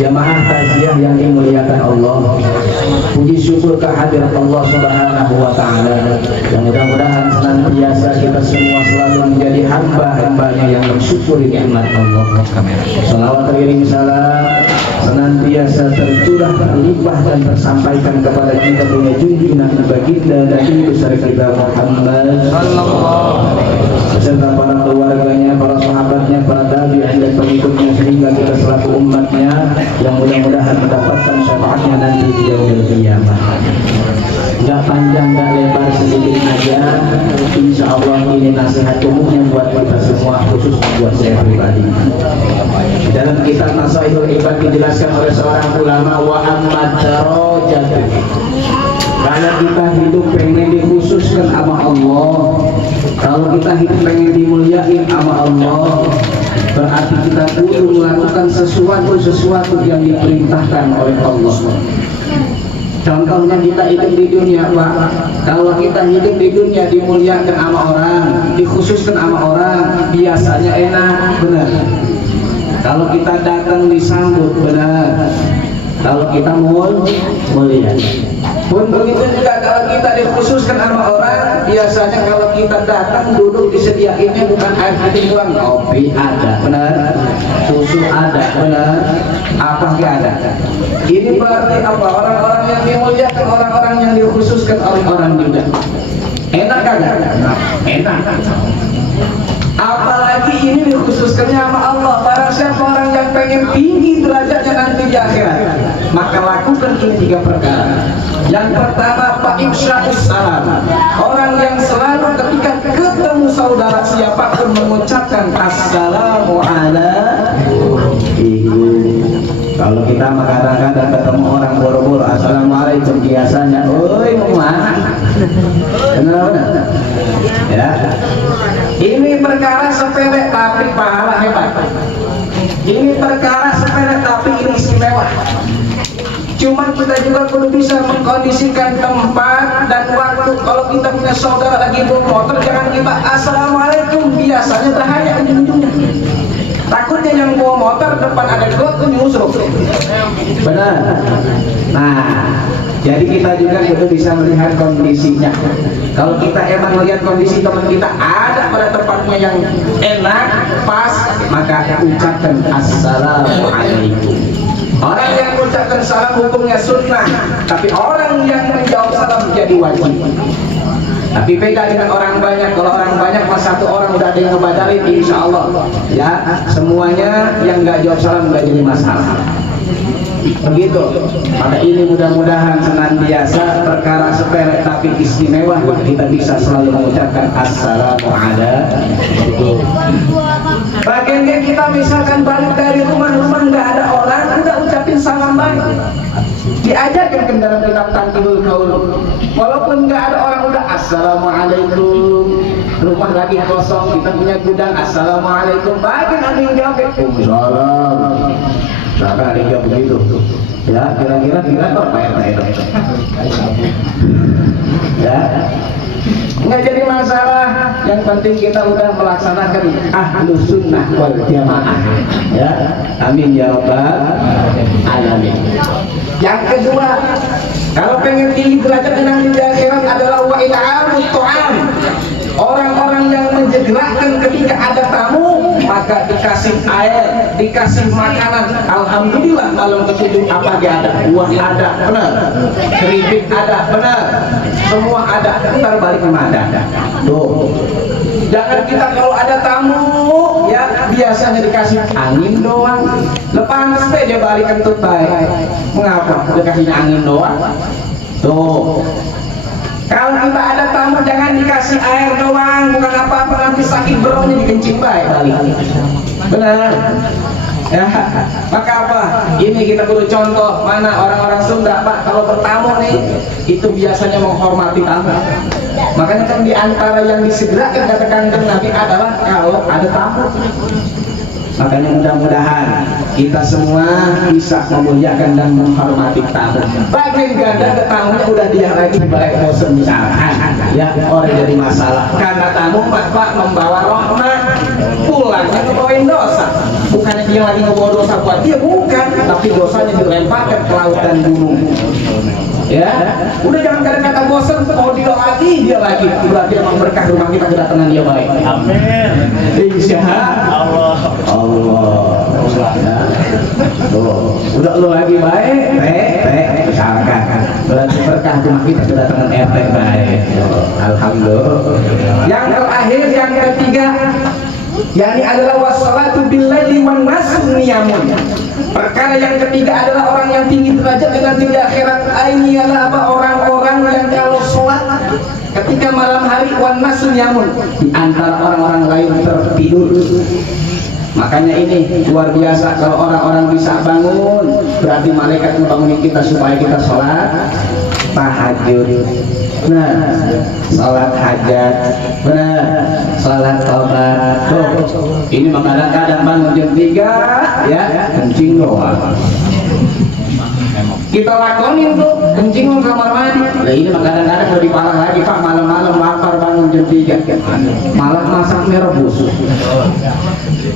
Jamaah takziah yang dimuliakan Allah, puji syukur kehadirat Allah Subhanahu wa Ta'ala, yang mudah-mudahan senantiasa kita semua selalu menjadi hamba-hambanya yang bersyukur nikmat Allah. Salawat kirim salam senantiasa tercurah, terlimpah dan tersampaikan kepada kita punya junjungan baginda Nabi besar kita Muhammad beserta para keluarganya, para sahabatnya, para tabi'in dan pengikutnya, sehingga kita selaku umatnya yang mudah-mudahan mendapatkan syafaatnya nanti di yaumil qiyamah. Gak panjang, gak lebar, sedikit aja. Insya Allah ini nasihat umumnya buat kita semua, khusus buat saya pribadi. Dalam kitab Nasaihul Ibad dijelaskan oleh seorang ulama, wa amma darajat, kalau kita hidup pengen dikhususkan sama Allah, kalau kita hidup pengen dimuliain sama Allah, berarti kita perlu melakukan sesuatu yang diperintahkan oleh Allah. Contohnya kita hidup di dunia, Pak. Kalau kita hidup di dunia dimuliakan sama orang, dikhususkan sama orang, biasanya enak, benar. Kalau kita datang disambut, benar. Kalau kita mulia. Pun begitu juga kalau kita dikhususkan sama orang, biasanya kalau kita datang duduk disediainnya bukan air putih doang, kopi ada, benar, susu ada, benar, apa nggak ada. Ini berarti apa? Orang-orang yang dimuliakan, orang-orang yang dikhususkan oleh orang juga. Enak kan? Enak. Apalagi ini dikhususkannya sama Allah. Barang siapa orang yang pengen tinggi derajatnya nanti di akhirat, maka lakukan ini 3 perkara. Yang pertama, ifsya'us salam. Orang yang selalu ketika ketemu saudara siapapun mengucapkan assalamu alaikum. Kalau kita kadang-kadang ketemu orang boro-boro assalamualaikum, biasanya, oi mau mana? Kenapa? Ya. Ini perkara sepele tapi pahala hebat. Ini perkara sepele tapi ini istimewa. Cuma kita juga perlu bisa mengkondisikan tempat dan waktu. Kalau kita punya saudara lagi bawa motor, jangan kita assalamualaikum, biasanya bahaya ujung-ujungnya. Takutnya yang bawa motor depan ada got nyusruk. Benar. Nah, jadi kita juga itu bisa melihat kondisinya. Kalau kita emang melihat kondisi teman kita ada pada tempatnya yang enak, pas, maka ucapkan assalamualaikum. Orang yang mengucapkan salam hukumnya sunnah, tapi orang yang menjawab salam jadi wajib. Tapi beda dengan orang banyak. Kalau orang banyak mas satu orang udah ada yang ngebadarin, insya Allah ya semuanya yang nggak jawab salam nggak jadi masalah. Begitu. Maka ini mudah-mudahan senantiasa perkara sepele tapi istimewa kita bisa selalu mengucapkan assalamualaikum. Bagiannya kita misalkan balik dari rumah nggak ada orang, udah ucapin salam balik. Diajarkan kendaraan kita tangkil kaul. Walaupun nggak ada orang udah assalamualaikum. Rumah lagi kosong, kita punya gudang assalamualaikum. Bagian ada yang jawab waalaikumsalam. Maka ada yang begitu. Ya, kira-kira kok Pak RT itu. Ya. Nggak jadi masalah, yang penting kita udah melaksanakan ahlus sunnah wal jamaah. Ya, amin ya rabbal alamin. Yang kedua, kalau pengen tinggi derajat nanti di akhirat adalah wa it'amut ta'am. Orang-orang yang menjegerakan ketika ada tamu, maka dikasih air, dikasih makanan. Alhamdulillah malam ketujuh apa aja ada, buah ada, benar, keripik ada, benar, semua ada. Ntar balik kemana? Tuh, jangan kita kalau ada tamu ya biasanya dikasih angin doang, lepas dia balik kentut baik. Mengapa dikasihnya angin doang? Tuh. Kalau kita ada tamu jangan dikasih air doang, bukan apa-apa, nanti sakit berongnya dikencing baik balik. Benar. Ya, maka apa? Ini kita perlu contoh mana orang-orang Sunda, Pak, kalau bertamu nih itu biasanya menghormati tamu. Makanya kan di antara yang disegerakan kata Kanjeng Nabi adalah kalau ada tamu. Makanya mudah-mudahan kita semua bisa memuliakan dan menghormati tamu. Bagian ganda ke tamunya udah dia lagi baik bosan misalkan ya orang jadi masalah karena tamu Pak membawa rahmat, pulangnya ngebawain dosa. Bukannya dia lagi ngebawa dosa buat dia, bukan, tapi dosanya dilemparkan ke laut dan gunung. Ya, udah jangan kata-kata bosan, mau dia lagi, berarti emang berkah rumah kita kedatangan dia baik. Amin. Insya Allah. Ya. Tuh, udah lo lagi baik, misalkan, berarti berkah rumah kita kedatangan RT baik. Alhamdulillah. Yang terakhir, yang ketiga, yakni adalah wassalatu billaili wan nasu niyamun. Perkara yang ketiga adalah orang yang tinggi derajat dengan tinggi akhirat. Ini adalah apa? Orang-orang yang kalau sholat ketika malam hari wan nasu niyamun, di antara orang-orang lain tertidur. Makanya ini luar biasa kalau orang-orang bisa bangun, berarti malaikat membangun kita supaya kita sholat tahajud. Benar, sholat hajat, benar, sholat tobat. Tuh, ini kadang-kadang bangun jam 3 ya kencing doang. Kita lakonin tuh kencing ke kamar mandi. Nah ini kadang-kadang lebih parah lagi Pak, malam-malam lapar bangun jam 3 malam masak mie rebus.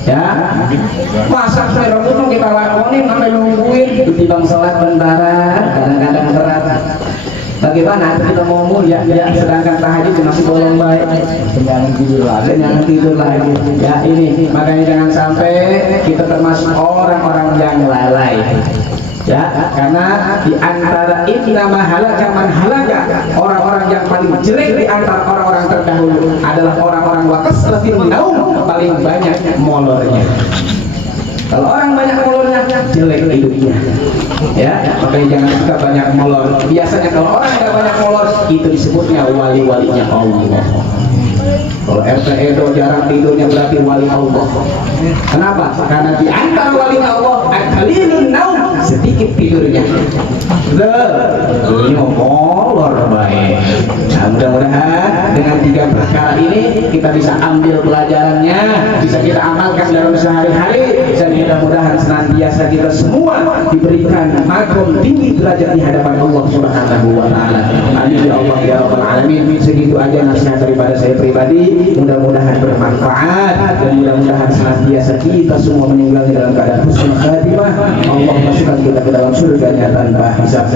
Ya, masak mie rebus tuh kita lakonin sampai nungguin ketimbang sholat bentaran, kadang-kadang berat. Bagaimana kita mau mulia ya, sedangkan tahajud masih bolong baik, jangan tidur lagi. Ya ini makanya jangan sampai kita termasuk orang-orang yang lalai. Ya, karena di antara innama halaka man halaka, orang-orang yang paling jelek di antara orang-orang terdahulu adalah orang-orang wakasratin naum, paling banyak molornya. Kalau orang banyak molornya jelek hidupnya. Ya, makanya jangan suka banyak molor. Biasanya kalau orang nggak banyak molor itu disebutnya wali-walinya Allah. Kalau RT Edo jarang tidurnya berarti wali Allah. Kenapa? Karena di antara wali Allah aqlilun naum, sedikit tidurnya. Ini molor baik. Nah, mudah-mudahan dengan 3 perkara ini kita bisa ambil pelajarannya, bisa kita amalkan dalam sehari-hari, dan mudah-mudahan senantiasa kita semua diberikan makom tinggi derajat di hadapan Allah Subhanahu wa taala. Amin ya Allah ya rabbal alamin. Segitu aja nasihat daripada saya pribadi, mudah-mudahan bermanfaat dan mudah-mudahan senantiasa kita semua meninggal dalam keadaan husnul khatimah. Allah masukkan kita ke dalam surga tanpa hisab.